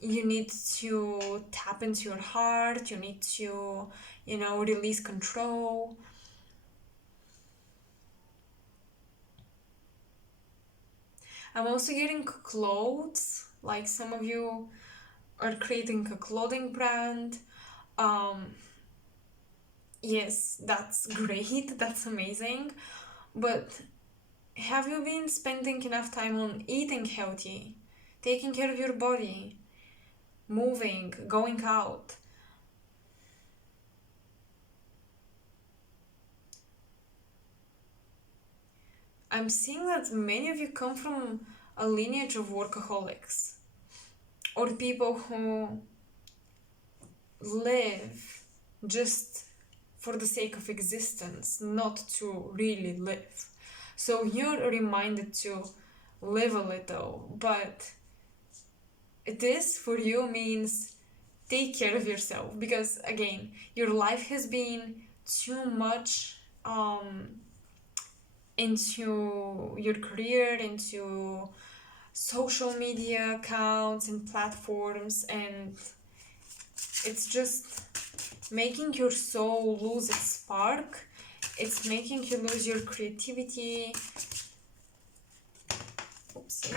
You need to tap into your heart, you need to, release control. I'm also getting clothes, like some of you are creating a clothing brand. Um, yes, that's great, that's amazing. But have you been spending enough time on eating healthy, taking care of your body, moving, going out? I'm seeing that many of you come from a lineage of workaholics or people who live just for the sake of existence, not to really live. So you're reminded to live a little, but this for you means take care of yourself, because again, your life has been too much into your career, into social media accounts and platforms, and it's just making your soul lose its spark. It's making you lose your creativity. Oops.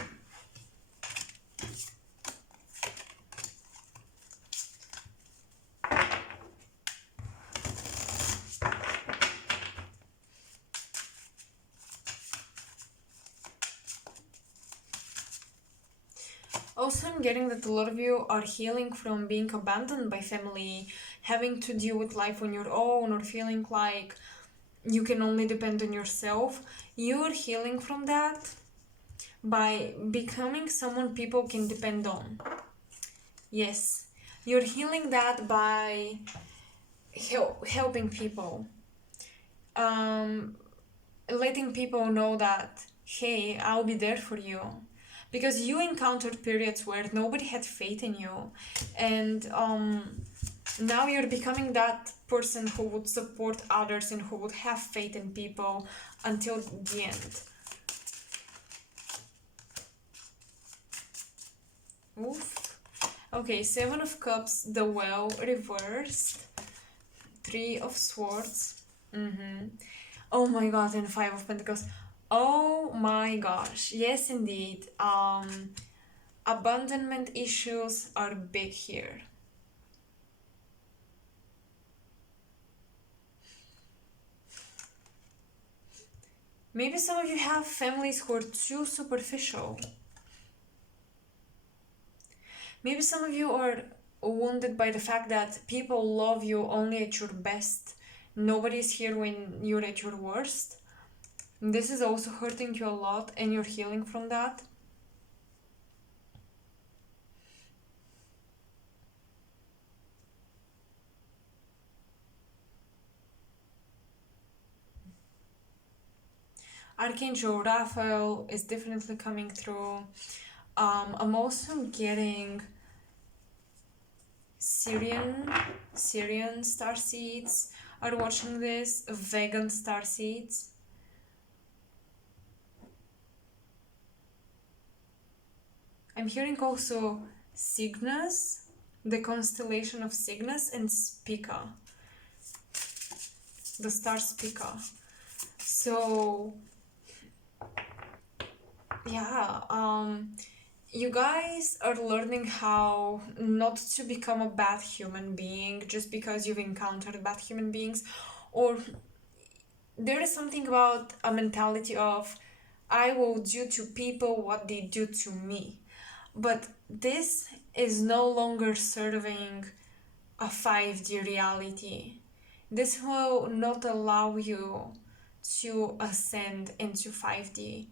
Also, I'm getting that a lot of you are healing from being abandoned by family, having to deal with life on your own, or feeling like you can only depend on yourself. You're healing from that by becoming someone people can depend on. Yes, you're healing that by helping people. Letting people know that, hey, I'll be there for you. Because you encountered periods where nobody had faith in you, and now you're becoming that person who would support others and who would have faith in people until the end. Oof. Okay, Seven of Cups, the Well reversed, Three of Swords. Oh my god, and Five of Pentacles. Oh my gosh, yes indeed. Abandonment issues are big here. Maybe some of you have families who are too superficial. Maybe some of you are wounded by the fact that people love you only at your best. Nobody's here when you're at your worst. This is also hurting you a lot, and you're healing from that. Archangel Raphael is definitely coming through. I'm also getting Syrian starseeds are watching this, vegan starseeds. I'm hearing also Cygnus, the constellation of Cygnus, and Spica, the star Spica. So yeah, you guys are learning how not to become a bad human being just because you've encountered bad human beings, or there is something about a mentality of I will do to people what they do to me. But this is no longer serving a 5D reality. This will not allow you to ascend into 5D,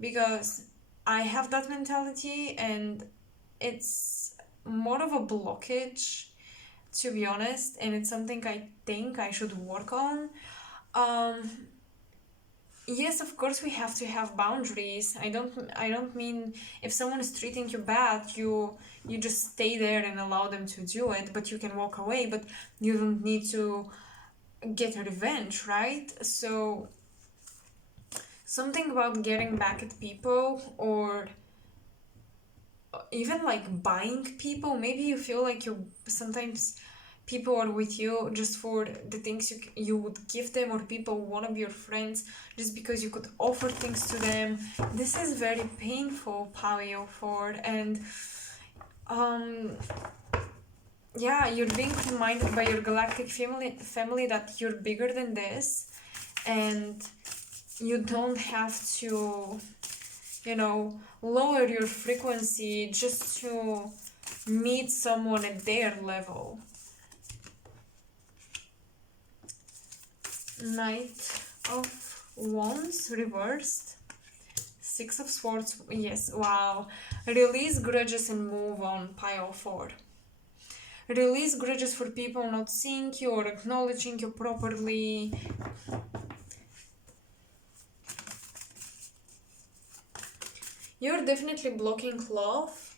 because I have that mentality and it's more of a blockage, to be honest, and it's something I think I should work on. Yes, of course we have to have boundaries. I don't mean if someone is treating you bad, you just stay there and allow them to do it, but you can walk away, but you don't need to get revenge, right? So something about getting back at people, or even like buying people. Maybe you feel like you sometimes people are with you just for the things you would give them, or people want to be your friends just because you could offer things to them. This is very painful, Pile 4, and yeah, you're being reminded by your galactic family that you're bigger than this, and you don't have to, you know, lower your frequency just to meet someone at their level. Knight of Wands reversed. Six of Swords, yes, wow. Release grudges and move on, Pile 4. Release grudges for people not seeing you or acknowledging you properly. You're definitely blocking love.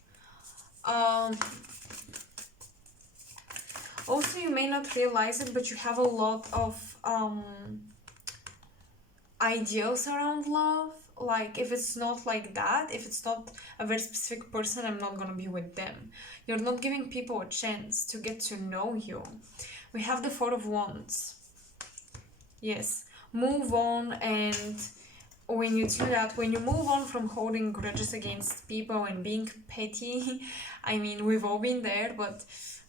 Also, you may not realize it, but you have a lot of ideals around love. Like, if it's not like that, if it's not a very specific person, I'm not gonna be with them. You're not giving people a chance to get to know you. We have the Four of Wands. Yes, move on. And when you do that, when you move on from holding grudges against people and being petty, I mean, we've all been there, but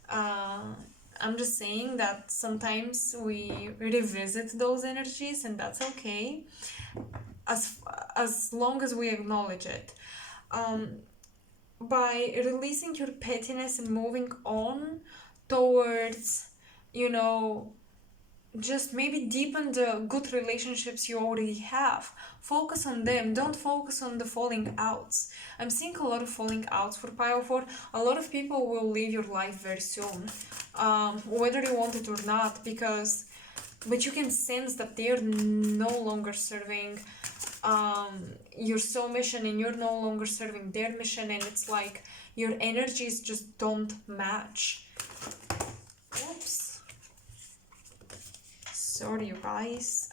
I'm just saying that sometimes we revisit those energies, and that's okay, as long as we acknowledge it. By releasing your pettiness and moving on towards, you know, just maybe deepen the good relationships you already have. Focus on them. Don't focus on the falling outs. I'm seeing a lot of falling outs for Pile 4. A lot of people will leave your life very soon, whether you want it or not, but you can sense that they're no longer serving your soul mission, and you're no longer serving their mission, and it's like your energies just don't match. Oops. Sorry, you guys.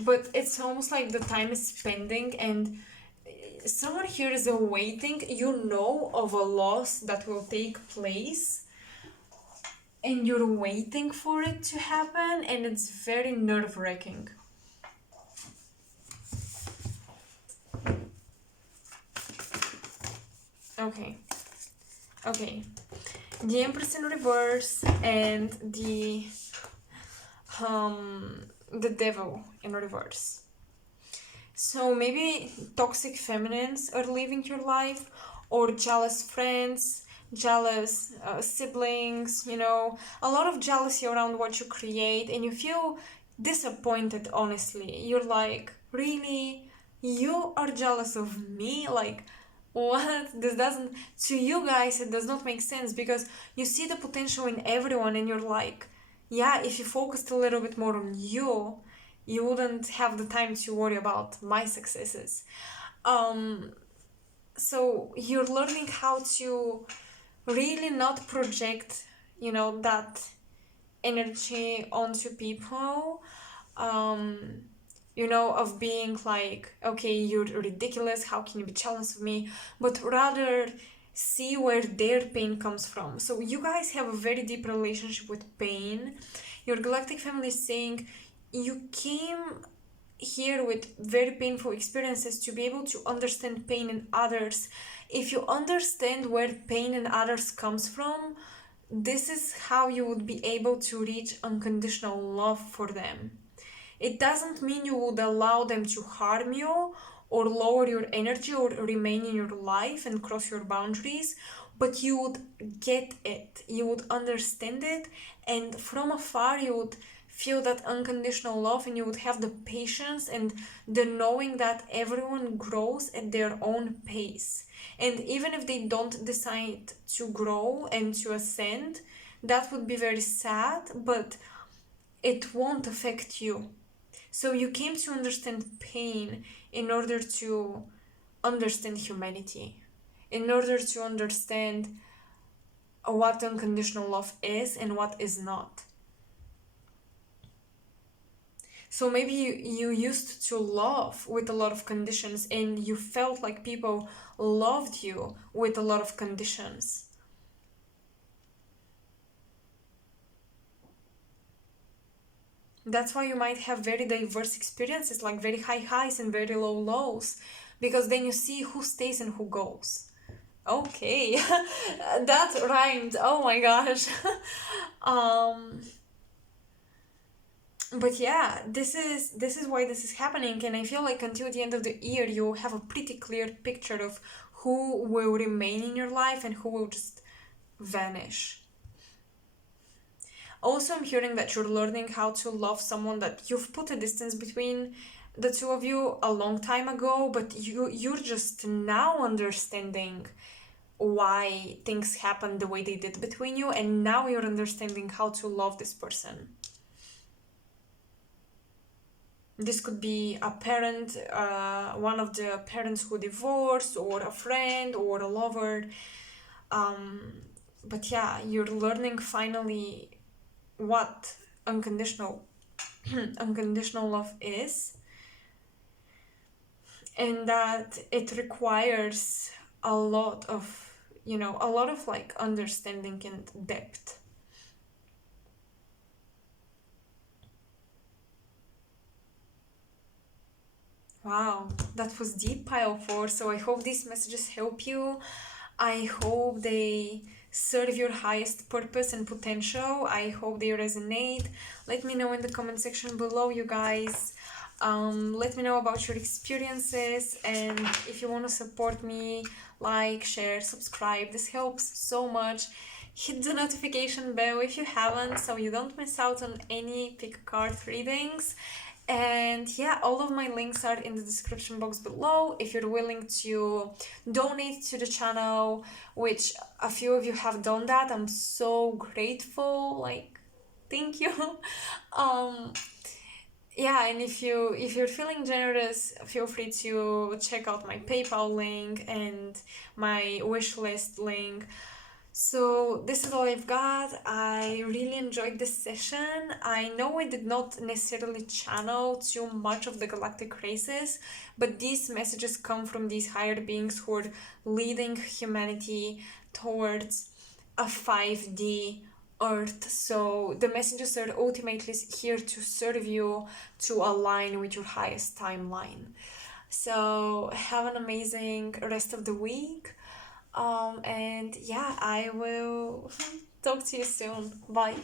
But it's almost like the time is spending, and someone here is awaiting, you know, of a loss that will take place, and you're waiting for it to happen, and it's very nerve-wracking. Okay. The Empress in reverse and the Devil in reverse. So maybe toxic feminines are leaving your life, or jealous friends, jealous siblings, you know, a lot of jealousy around what you create, and you feel disappointed, honestly. You're like, really? You are jealous of me? Like, what? This doesn't, to you guys, it does not make sense, because you see the potential in everyone, and you're like, yeah, if you focused a little bit more on you, you wouldn't have the time to worry about my successes. So you're learning how to really not project, you know, that energy onto people, you know, of being like, okay, you're ridiculous, how can you be jealous of me, but rather see where their pain comes from. So you guys have a very deep relationship with pain. Your galactic family is saying you came here with very painful experiences to be able to understand pain in others. If you understand where pain in others comes from, this is how you would be able to reach unconditional love for them. It doesn't mean you would allow them to harm you or lower your energy or remain in your life and cross your boundaries, but you would get it, you would understand it, and from afar you would feel that unconditional love, and you would have the patience and the knowing that everyone grows at their own pace. And even if they don't decide to grow and to ascend, that would be very sad, but it won't affect you. So you came to understand pain in order to understand humanity, in order to understand what unconditional love is and what is not. So maybe you used to love with a lot of conditions, and you felt like people loved you with a lot of conditions. That's why you might have very diverse experiences, like very high highs and very low lows, because then you see who stays and who goes. Okay, that rhymed. Oh my gosh. um, but yeah, this is why this is happening, and I feel like until the end of the year you have a pretty clear picture of who will remain in your life and who will just vanish. Also, I'm hearing that you're learning how to love someone that you've put a distance between the two of you a long time ago, but you're just now understanding why things happened the way they did between you, and now you're understanding how to love this person. This could be a parent, one of the parents who divorced, or a friend, or a lover. But yeah, you're learning finally what unconditional unconditional love is, and that it requires a lot of, a lot of like understanding and depth. Wow, that was deep, pile 4. So I hope these messages help you. I hope they serve your highest purpose and potential. I hope they resonate. Let me know in the comment section below, you guys. Let me know about your experiences, and if you want to support me, like, share, subscribe. This helps so much. Hit the notification bell if you haven't, so you don't miss out on any pick card readings. And yeah, all of my links are in the description box below if you're willing to donate to the channel, which a few of you have done that. I'm so grateful, like, thank you. um yeah, and if you're feeling generous, feel free to check out my PayPal link and my wish list link. So this is all I've got. I really enjoyed this session. I know I did not necessarily channel too much of the galactic races, but these messages come from these higher beings who are leading humanity towards a 5D Earth. So the messages are ultimately here to serve you, to align with your highest timeline. So have an amazing rest of the week. And yeah, I will talk to you soon. Bye.